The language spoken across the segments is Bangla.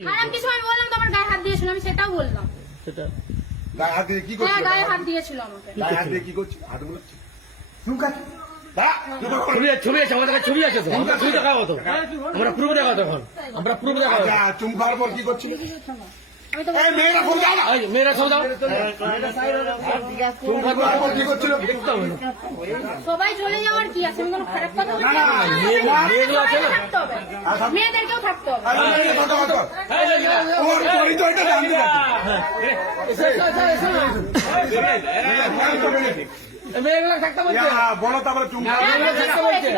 খারাপ কিছু আমি বললাম তোমার গায়ে হাত দিয়েছিল আমি সেটাও বললাম। সেটা। গায়ে হাত দিয়ে কি হ্যাঁ গায়ে হাত দিয়েছিল আমাকে। গায়ে হাত দিয়ে কি করছি হাত আছে তো। আমরা পুরো দেখা প্রুফ দেখাবো তখন। আমরা প্রুফ দেখা চুমকার পর কি করছিল? মেয়েরা দাও কি করছিল সবাই চলে যাওয়ার কি আছে কোনো খারাপ কথা বলছি না, না, না। মেয়ে- মেয়েগুলো আছে না? থাকতে মেয়েদেরকেও হবে বল মেয়েগুলো থাকতে তারপরে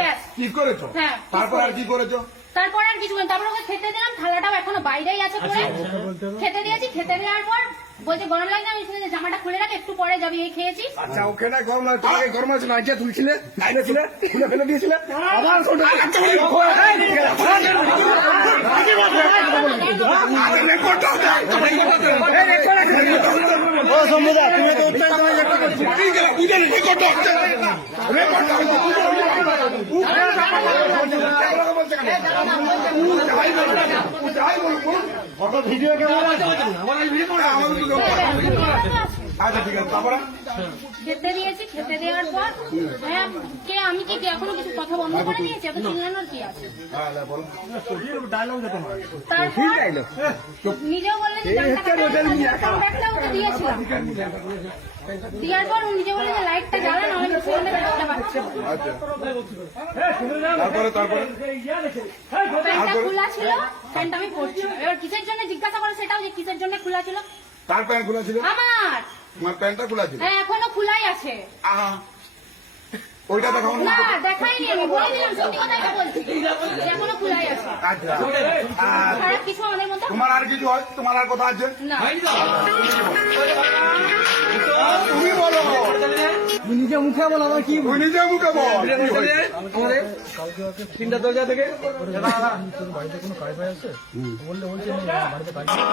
হ্যাঁ। কি করেছ হ্যাঁ, তারপর আর কি করেছ তারপর আর কিছু তারপর ওকে খেতে দিলাম থালাটাও এখনও বাইরেই আছে পরে খেতে দিয়েছি খেতে দেওয়ার পর বলছে গরম লাগছে আমি শুনে জামাটা খুলে রাখ একটু পরে যাবি এই খেয়েছি আচ্ছা ওখানে গরম লাগে তোমাকে গরম আছে না তুলছিলে খুলে ফেলে দিয়েছিলে আবার ছোট ও সম্মুদা তুমি তো উত্তর তোমায় একটা করছ রেকর্ড হচ্ছে ফটো ভিডিও ক্যামেরা আচ্ছা ঠিক আছে তারপরে? খেতে দিয়েছি খেতে দেওয়ার পর হ্যাঁ কে আমি কি এখনও কিছু কথা বন্ধ করে দিয়েছি এত চিল্লানোর কি আছে? হ্যাঁ তারপর নিজেও বললেন যে জানটা ওকে দিয়েছিলাম। দেওয়ার পর ও নিজে বললেন যে লাইটটা জ্বালান আমি আচ্ছা। তারপরে তারপরে? প্যান্টটা খোলা ছিল প্যান্ট আমি পরছি এবার কিসের জন্য জিজ্ঞাসা করে সেটাও যে কিসের জন্য খোলা ছিল? তার প্যান্ট খোলা ছিল? আমার তোমার প্যান্টটা খোলা ছিল? হ্যাঁ এখনও খোলাই আছে। আহা। ওইটা দেখাও না। না দেখাইনি আমি বলে দিলাম সত্যি কথা বলছি। এখনও খোলাই আছে। আচ্ছা। আর কিছু আমাদের মধ্যে? তোমার আর কিছু হয়? তোমার আর কথা আছে? না। তুমি বলো। নিজে মুখে বল আমার কি নিজে মুখে বল। আমাদের তিনটা দরজা থেকে। বাড়িতে কোনো কাজ আছে? বললে বলছে বাড়িতে কাজ নেই।"